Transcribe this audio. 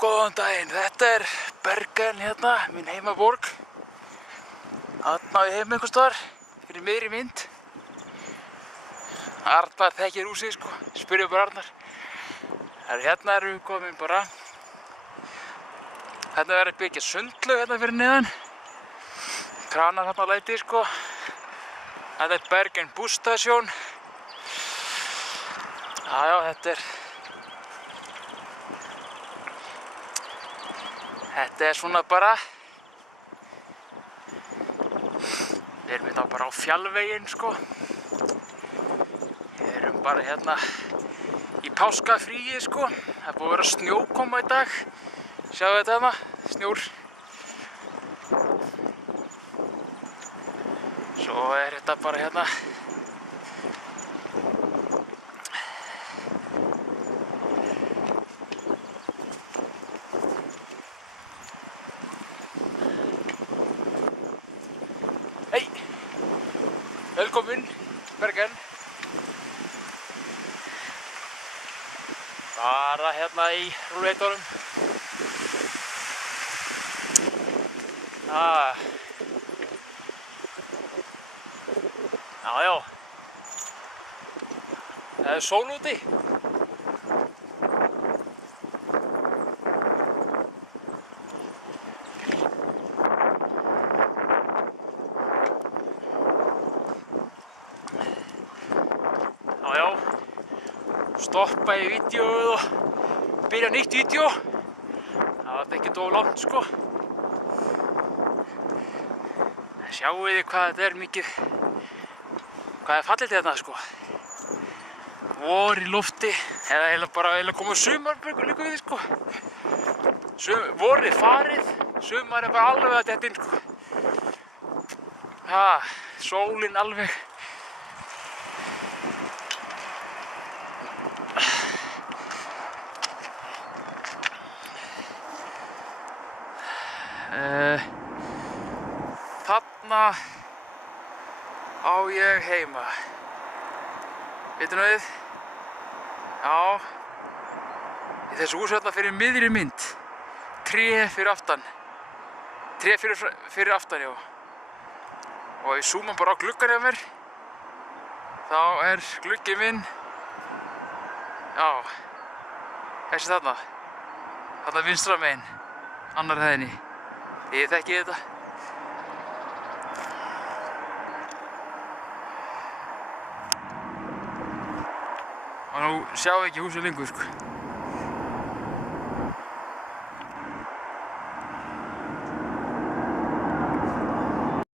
góðan daginn. Þetta er Bergen hérna, mín heimaborg. Þarna á ég heim einhvers staðar, fyrir miðri mynd. Arnar þekkir húsið sko, spurðu bara Arnar. Hérna erum við komin bara. Hérna er að byggja sundlaug hérna fyrir neðan. Kranar hérna læti sko. Þetta er Bergen busstasjón. Já, þetta er svona bara. Við erum hérna bara á fjallveginn sko. Við erum bara hérna í páskafríi sko. Það er búið að vera snjókoma í dag. Sjáðu þetta hérna, snjór. Svo er þetta bara hérna. Hei! Velkomin, Bergen. Bara hérna í rúlleitunum. Já. Það er sól úti. Já. Stoppa í vídeóið og byrja nýtt vídeó. Það var ekkert of langt sko. Sjáu þið hvað þetta er mikið. Hvað er fallegt hérna sko. Vor í lofti. Eða eiginlega koma sumarbyrgur líka við sko. Vorið farið. Sumar er bara alveg að detta inn sko. Sólin alveg. Þarna á ég heima. Veitu nú þið? Já. Í þessu húsi hérna fyrir miðri mynd. Tré fyrir aftan. Tré fyrir aftan, já. Og ég zooma bara á gluggann hjá mér. Þá er glugginn minn. Já. Þessi þarna. Þarna vinstra megin. Annar hæðinni. Þið þekkið þetta. Og nú sjáum við ekki húsið lengur sko.